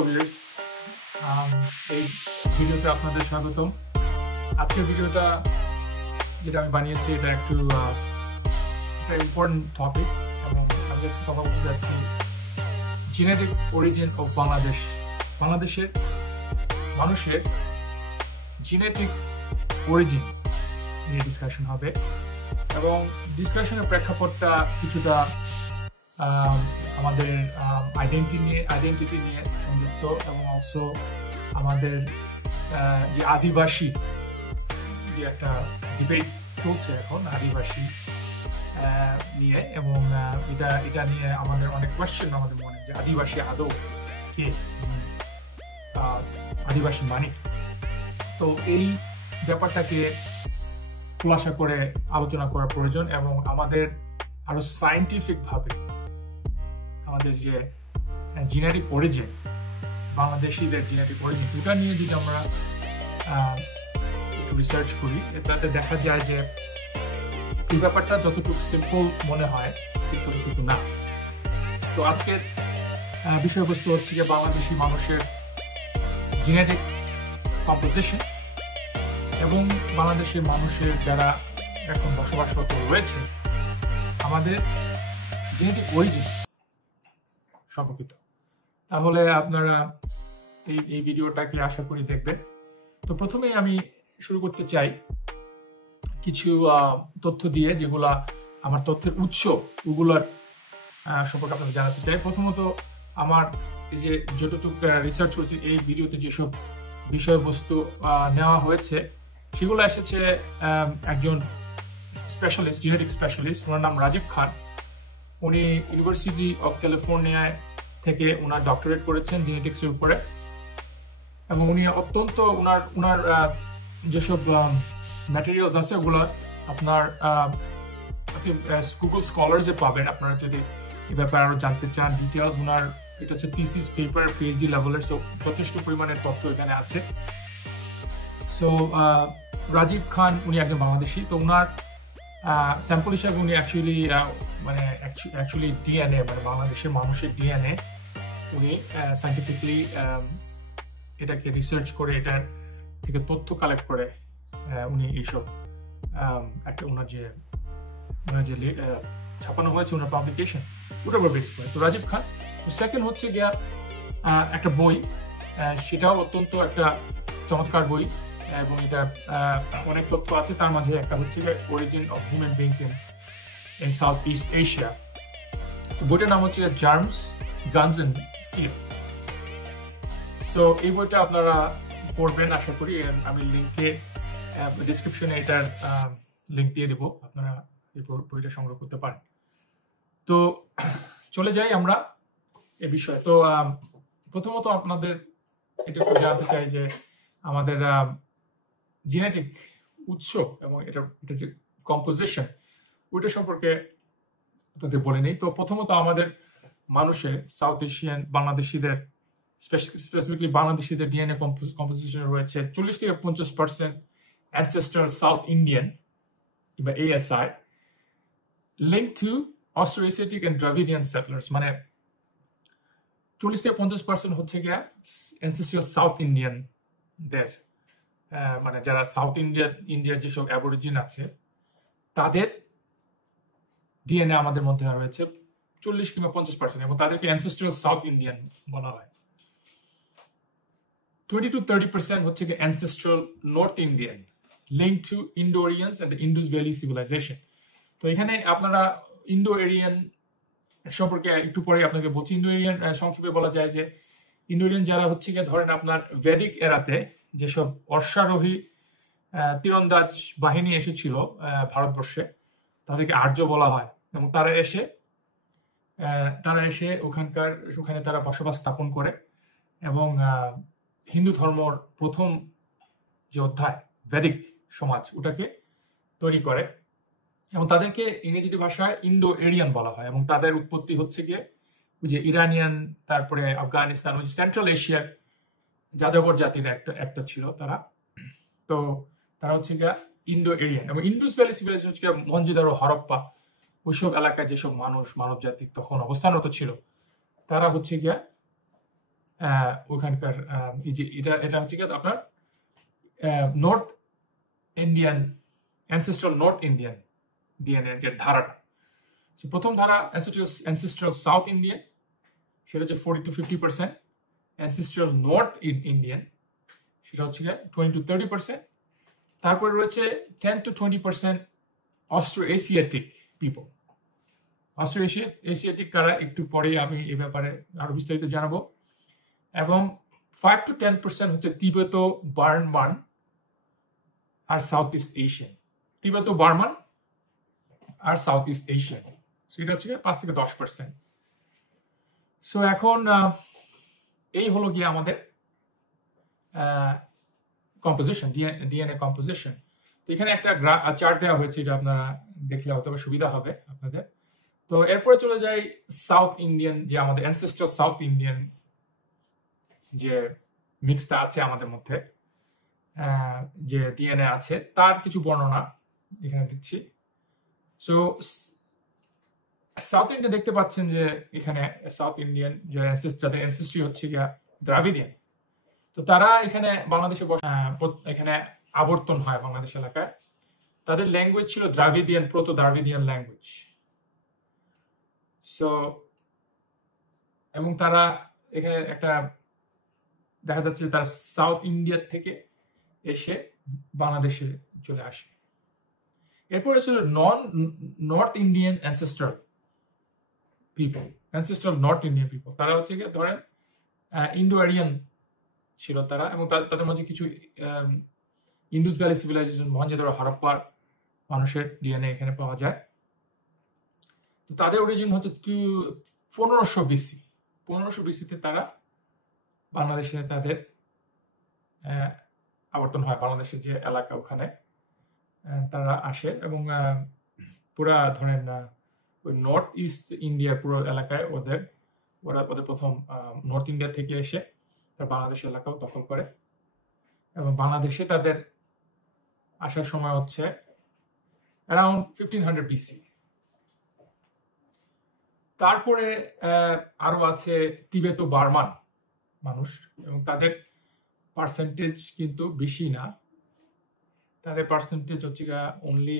Hello viewers, এই ভিডিওতে আপনাদের স্বাগতম। আজকের ভিডিওটা যেটা আমি বানিয়েছি এটা একটা ইম্পর্টেন্ট টপিক এবং আমি আজকে কথা বলতে যাচ্ছি জেনেটিক অরিজিন অফ বাংলাদেশ। বাংলাদেশের মানুষের জেনেটিক অরিজিন নিয়ে ডিসকাশন হবে এবং ডিসকাশনের প্রেক্ষাপটটা কিছুটা আমাদের আইডেন্টিটি নিয়ে সংযুক্ত এবং অলসো আমাদের যে আদিবাসী যে একটা ডিবেট চলছে এখন আদিবাসী নিয়ে এবং এটা নিয়ে আমাদের অনেক কোয়েশ্চেন আমাদের মনে যে আদিবাসী আদৌ কে, আদিবাসী মানে। তো এই ব্যাপারটাকে খোলাসা করে আলোচনা করা প্রয়োজন এবং আমাদের আরো সায়েন্টিফিক ভাবে আমাদের যে জেনেটিক অরিজিন, বাংলাদেশিদের জেনেটিক অরিজিন, এটা নিয়ে যদি আমরা রিসার্চ করি তাতে দেখা যায় যে এই ব্যাপারটা যতটুকু সিম্পল মনে হয় ততটুকু না। তো আজকের বিষয়বস্তু হচ্ছে যে বাংলাদেশি মানুষের জেনেটিক কম্পোজিশন এবং বাংলাদেশের মানুষের যারা এখন বসবাসরত রয়েছে আমাদের জেনেটিক অরিজিন সম্পর্কিত। তাহলে আপনারা এই ভিডিওটাকে আশা করি দেখবেন। তো প্রথমেই আমি শুরু করতে চাই কিছু তথ্য দিয়ে, যেগুলা আমার তথ্যের উৎস ওগুলার সম্পর্কে আপনাকে জানাতে চাই। প্রথমত আমার এই যে যতটুকু রিসার্চ হয়েছে এই ভিডিওতে যেসব বিষয়বস্তু নেওয়া হয়েছে সেগুলো এসেছে একজন স্পেশালিস্ট, জেনেটিক স্পেশালিস্ট, ওনার নাম রাজীব খান। উনি ইউনিভার্সিটি অফ ক্যালিফোর্নিয়ায় থেকে ওনার ডক্টরেট করেছেন জেনেটিক্সের উপরে এবং উনি অত্যন্ত ওনার যেসব ম্যাটেরিয়ালস আছে ওগুলো আপনার গুগল স্কলার্সে পাবেন। আপনারা যদি এই ব্যাপারে আরো জানতে চান ডিটেলস, ওনার এটা হচ্ছে থিসিস পেপার পিএইচডি লেভেলের, সো যথেষ্ট পরিমাণের তথ্য এখানে আছে। সো রাজীব খান উনি একজন বাংলাদেশি। তো ওনার স্যাম্পল হিসাবে উনি অ্যাকচুয়ালি ডিএনএ মানে বাংলাদেশের মানুষের ডিএনএ উনি সাইন্টিফিকলি এটাকে রিসার্চ করে এটার থেকে তথ্য কালেক্ট করে উনি এইসব একটা ওনার যে ছাপানো হয়েছে ওনার পাবলিকেশন ওটার উপর বেস করে। তো রাজীব খান। তো সেকেন্ড হচ্ছে গিয়া একটা বই, সেটাও অত্যন্ত একটা চমৎকার বই এবং এটা অনেক তথ্য আছে। তার মাঝে একটা হচ্ছে origin of human beings in south east Asia. বইটার নাম হচ্ছে germs, guns and steel. So এই বইটা আপনারা পড়বেন আশা করি। আমি লিঙ্কে ডিসক্রিপশনে এটার লিঙ্ক দিয়ে দেবো, আপনারা এই বইটা সংগ্রহ করতে পারেন। তো চলে যাই আমরা এ বিষয়ে। তো প্রথমত আপনাদের এটা একটু জানতে চাই যে আমাদের জেনেটিক উৎস এবং এটা যে কম্পোজিশন ওইটা সম্পর্কে আপনাদের বলে নেই। তো প্রথমত আমাদের মানুষের সাউথ এশিয়ান বাংলাদেশিদের স্পেসিফিকলি বাংলাদেশিদের ডিএনএ কম্পোজিশন রয়েছে 40 থেকে 50% অ্যানসেস্ট্রাল সাউথ ইন্ডিয়ান বা ASI link to Austroasiatic and Dravidian settlers. মানে 40 থেকে 50% হচ্ছে গিয়া অ্যানসেস্ট্রাল সাউথ ইন্ডিয়ানদের, মানে যারা সাউথ ইন্ডিয়ার যেসব অ্যাবরিজিন আছে তাদের ডিএনএ আমাদের মধ্যে রয়েছে 40 কিংবা 50% এবং তাদেরকে অ্যানসেস্ট্রাল সাউথ ইন্ডিয়ান বলা হয়। 20 to 30% হচ্ছে কি ancestral North Indian link to Indo-Aryans and the Indus valley civilization. তো এখানে আপনারা ইন্ডো-এরিয়ান সম্পর্কে একটু পরে আপনাকে বলছি। ইন্ডো-এরিয়ান সংক্ষেপে বলা যায় যে ইন্ডো-এরিয়ান যারা হচ্ছে গিয়ে ধরেন আপনার ভেদিক এরাতে যেসব অশ্বারোহী তীরন্দাজ বাহিনী এসেছিল ভারতবর্ষে তাদেরকে আর্য বলা হয় এবং তারা এসে ওখানে তারা বসবাস স্থাপন করে এবং হিন্দু ধর্মর প্রথম যে অধ্যায় ভেদিক সমাজ ওটাকে তৈরি করে এবং তাদেরকে ইংরেজি ভাষায় ইন্ডো-এরিয়ান বলা হয় এবং তাদের উৎপত্তি হচ্ছে গিয়ে ওই যে ইরানিয়ান, তারপরে আফগানিস্তান, ওই সেন্ট্রাল এশিয়ার যাযাবর জাতির একটা ছিল তারা। তো তারা হচ্ছে গিয়া ইন্ডো-এরিয়ান এবং ইন্ডুস ভ্যালি সিভিলাইজেশন হচ্ছে গিয়া মহেঞ্জোদারো, হরপ্পা ওইসব এলাকায় যেসব মানব জাতি তখন অবস্থানরত ছিল তারা হচ্ছে গিয়া ওখানকার এই যে এটা হচ্ছে কি আপনার north Indian ancestral North Indian DNA যে ধারাটা, প্রথম ধারা অ্যানসেস্ট্রাল সাউথ ইন্ডিয়ান, সেটা হচ্ছে 40 to 50%। অ্যানসেস্ট্রাল নর্থ ইন্ডিয়ান সেটা হচ্ছে 20 to 30%। তারপরে রয়েছে 10 to 20% Austro Asiatic people. Austro Asiatic কারা একটু পরে আমি এ ব্যাপারে আরো বিস্তারিত জানাবো। এবং 5 to 10% হচ্ছে তিবেত বার্মান আর South East Asian. Tibeto Burman আর সাউথ ইস্ট এশিয়ান সেটা হচ্ছে 5 থেকে 10%। সো এখন এই হলো গিয়ে আমাদের কম্পোজিশন, ডিএনএ কম্পোজিশন। তো এখানে একটা চার্ট দেওয়া হয়েছে, যেটা আপনারা দেখলে হয়তো সুবিধা হবে আপনাদের। তো এরপরে চলে যাই সাউথ ইন্ডিয়ান, যে আমাদের অ্যানসেস্ট্রাল সাউথ ইন্ডিয়ান যে মিক্সটা আছে আমাদের মধ্যে, যে ডিএনএ আছে তার কিছু বর্ণনা এখানে দিচ্ছি। সো সাউথ ইন্ডিয়া দেখতে পাচ্ছেন যে এখানে সাউথ ইন্ডিয়ান যাদের অ্যানসেস্ট্রি হচ্ছে গিয়া দ্রাবিডিয়ান, তো তারা এখানে বাংলাদেশে এখানে আবর্তন হয় বাংলাদেশ এলাকায়। তাদের ল্যাঙ্গুয়েজ ছিল দ্রাবিডিয়ান, প্রোটো দ্রাবিডিয়ান ল্যাঙ্গুয়েজ। সো এবং তারা এখানে একটা দেখা যাচ্ছে তারা সাউথ ইন্ডিয়া থেকে এসে বাংলাদেশে চলে আসে। এরপরে ছিল north Indian ancestral people, ancestral North Indian people. তারা হচ্ছে গিয়ে ধরেন ইন্ডো আরিয়ান ছিল তারা, এবং তাদের মধ্যে কিছু ইন্ডুস ভ্যালি সিভিলাইজেশন, মহেঞ্জোদারো হারাপ্পার মানুষের ডিএনএ এখানে পাওয়া যায়। তো তাদের অরিজিন হচ্ছে 1500 বিসি। 1500 বিসিতে তারা বাংলাদেশে তাদের আবর্তন হয়, বাংলাদেশের যে এলাকা ওখানে তারা আসে। এবং পুরা ধরেন ওই নর্থ ইস্ট ইন্ডিয়ার পুরো এলাকায় ওরা প্রথম নর্থ ইন্ডিয়া থেকে এসে বাংলাদেশ এলাকাও দখল করে, এবং বাংলাদেশে তাদের আসার সময় হচ্ছে অ্যারাউন্ড 1500 বিসি। তারপরে আরো আছে তিবেত বার্মান মানুষ, এবং তাদের পার্সেন্টেজ কিন্তু বেশি না। তাদের পার্সেন্টেজ হচ্ছে অনলি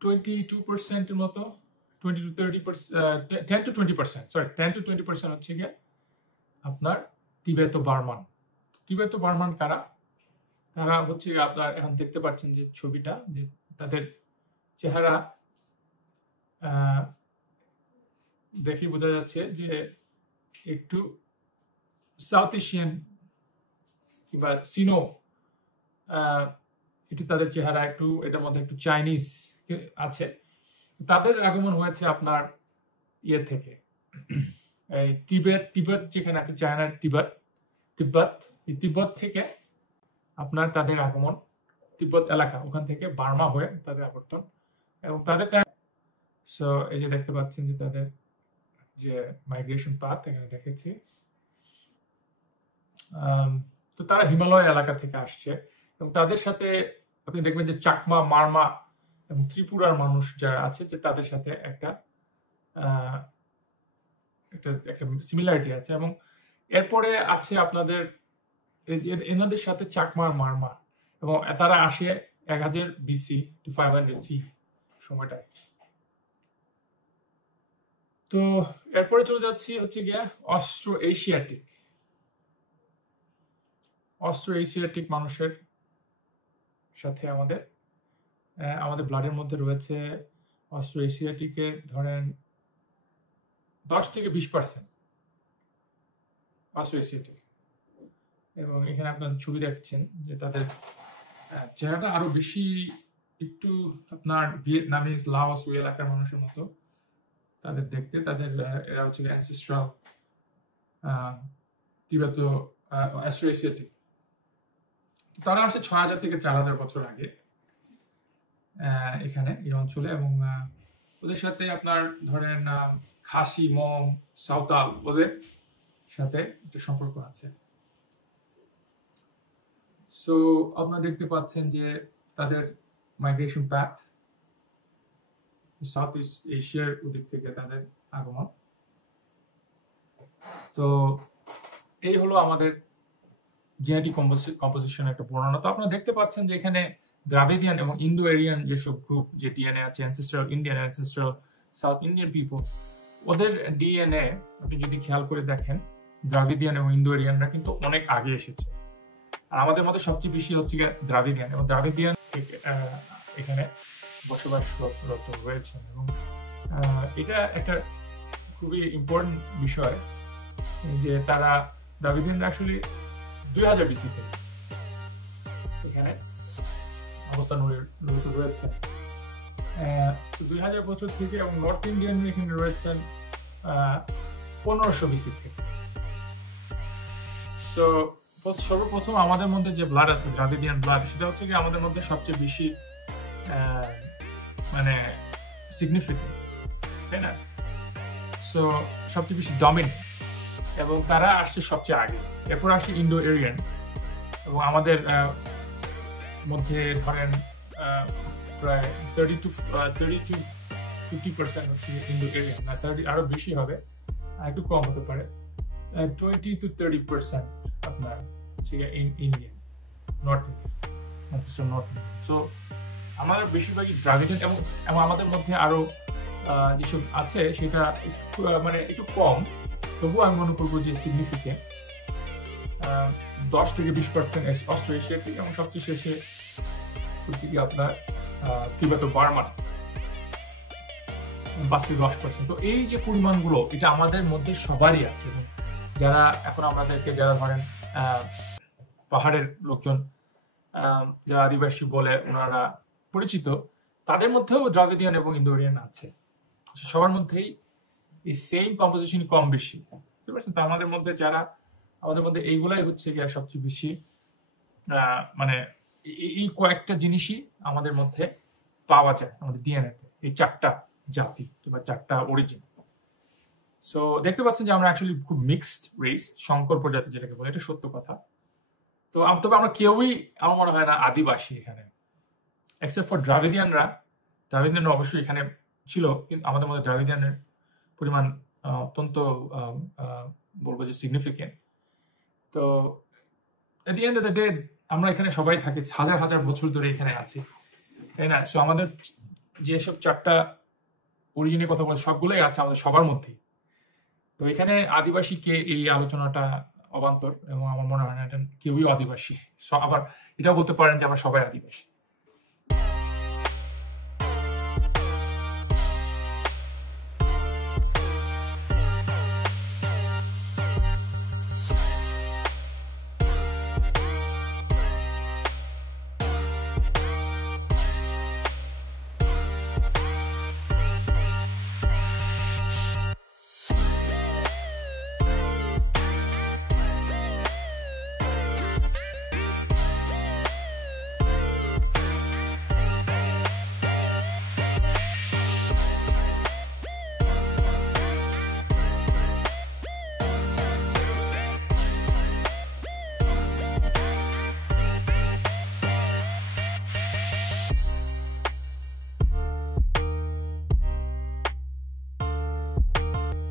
22% এর মতো, 20 to 30%, 10 to 20%, সরি 10 to 20% হচ্ছে গিয়ে আপনার তিবেত বার্মান। তিবেত বার্মান কারা? তারা হচ্ছে আপনার এখন দেখতে পাচ্ছেন যে ছবিটা, যে তাদের চেহারা দেখে বোঝা যাচ্ছে যে একটু সাউথ এশিয়ান কিংবা সিনো, একটু তাদের চেহারা একটু এটার মধ্যে একটু চাইনিজ আছে। তাদের আগমন হয়েছে আপনার ইয়ে থেকে, এই তিব্বত যেখানে আছে, চায়নার তিব্বত থেকে আপনার তাদের আগমন, তিব্বত এলাকা ওখান থেকে বার্মা হয়ে তাদের আবর্তন। এবং তাদের সো এই যে দেখতে পাচ্ছেন যে তাদের যে মাইগ্রেশন পাথ এখানে দেখেছি। তো তারা হিমালয় এলাকা থেকে আসছে, এবং তাদের সাথে আপনি দেখবেন যে চাকমা, মারমা এবং ত্রিপুরার মানুষ যারা আছে, যে তাদের সাথে একটা সিমিলারিটি আছে। এবং এরপরে আছে আপনাদের এনাদের সাথে চাকমা, মারমা, এবং তারা আসে 1000 BC to 500 CE সময়টায়। তো এরপরে চলে যাচ্ছি হচ্ছে গিয়া অস্ট্রো এশিয়াটিক মানুষের সাথে আমাদের ব্লাডের মধ্যে রয়েছে অস্ট্রো এশিয়াটিকের ধরেন 10 থেকে 20% অস্ট্রো এশিয়াটিক। এবং এখানে আপনার ছবি দেখছেন যে তাদের চেহারাটা আরো বেশি একটু আপনার ভিয়েতনামিজ, লাওস ওই এলাকার মানুষের মতো তাদের দেখতে। তাদের এরা হচ্ছে অ্যানসেস্ট্রাল তিবেত অস্ট্রো এশিয়াটিক। তারা আসে 6000 থেকে 4000 বছর আগে এখানে এই অঞ্চলে। এবং ওদের সাথে আপনার ধরেন খাসি, মং, সাঁওতাল ওদের সাথে একটা সম্পর্ক আছে। সো আপনারা দেখতে পাচ্ছেন যে তাদের মাইগ্রেশন পাথ সাউথ ইস্ট এশিয়ার ওদিক থেকে তাদের আগমন। তো এই হলো আমাদের জেনেটিক কম্পোজিশনের একটা বর্ণনা। তো আপনারা দেখতে পাচ্ছেন যে এখানে দ্রাবিডিয়ান এবং ইন্দো এরিয়ান যেসব গ্রুপ, যে ডিএনএ আছে, ancestral Indian, ancestral South Indian people, ওদের ডিএনএ আপনি যদি খেয়াল করে দেখেন, দ্রাবিডিয়ান এবং ইন্দো এরিয়ানরা কিন্তু অনেক আগে এসেছে। আর আমাদের মধ্যে সবচেয়ে বেশি হচ্ছে দ্রাবিডিয়ান, এবং দ্রাবিডিয়ান এখানে বসবাসরত রয়েছে। এবং এটা একটা খুবই ইম্পর্টেন্ট বিষয় যে তারা দ্রাবিডিয়ানরা আসলে 2000 BC থেকে এখানে অবস্থান রয়েছে। 2000 বছর থেকে, এবং নর্থ ইন্ডিয়ান এখানে রয়েছেন 1500 BC থেকে। তো সর্বপ্রথম আমাদের মধ্যে যে ব্লাড আছে, দ্রাবিডিয়ান ব্লাড, সেটা হচ্ছে কি আমাদের মধ্যে সবচেয়ে বেশি মানে সিগনিফিকেন্ট, তাই না? সো সবচেয়ে বেশি ডমিনেন্ট, এবং তারা আসছে সবচেয়ে আগে। এরপর আসছে ইন্দো এরিয়ান, এবং আমাদের মধ্যে ধরেন প্রায় 30-50% হচ্ছে ইন্দো এরিয়ান, না 30 আরো বেশি হবে, একটু কম হতে পারে, 20-30% আপনার ইন্ডিয়ান, নর্থ ইন্ডিয়ান। সো আমাদের বেশিরভাগই দ্রাবিডিয়ান, এবং আমাদের মধ্যে আরো যেসব আছে সেটা মানে একটু কম, তবুও আমি মনে করবো যে সিগনিফিকেন্ট, 10-20% অস্ট্রেলিয়া থেকে, এবং সবচেয়ে শেষে হচ্ছে কি আপনার তিব্বত বার্মা, 5-10%। তো এই যে পরিমাণগুলো, এটা আমাদের মধ্যে সবারই আছে। যারা এখন আমাদেরকে যারা ধরেন পাহাড়ের লোকজন, যারা আদিবাসী বলে ওনারা পরিচিত, তাদের মধ্যেও দ্রাবিডিয়ান এবং ইন্দো এরিয়ান আছে। সবার মধ্যেই এই সেম কম্পোজিশন কম বেশি, বুঝতে পারছেন? তো আমাদের মধ্যে এইগুলাই হচ্ছে গিয়ে সবচেয়ে বেশি, মানে এই কয়েকটা জিনিসই আমাদের মধ্যে পাওয়া যায় আমাদের ডিএনএতে, এই 4টা জাতি কিংবা 4টা অরিজিন। সো দেখতে পাচ্ছেন যে আমরা অ্যাকচুয়ালি খুব মিক্সড রেস, সংকর প্রজাতি যেটাকে বলে, এটা সত্য কথা। তো তবে আমরা কেউই, আমার মনে হয় না, আদিবাসী এখানে, এক্সেপ্ট ফর দ্রাবিডিয়ানরা অবশ্যই এখানে ছিল, কিন্তু আমাদের মধ্যে দ্রাবিডিয়ানের পরিমাণ অত্যন্ত বলবো যে সিগনিফিকেন্ট। তো at the end of the day আমরা এখানে সবাই থাকি, হাজার হাজার বছর ধরে এখানে আছি, তাই না? সো আমাদের যেসব 4টা অরিজিনের কথা বলে সবগুলোই আছে আমাদের সবার মধ্যেই। তো এখানে আদিবাসী কে, এই আলোচনাটা অবান্তর, এবং আমার মনে হয় না এটা কেউই আদিবাসী। আবার এটাও বলতে পারেন যে আমরা সবাই আদিবাসী।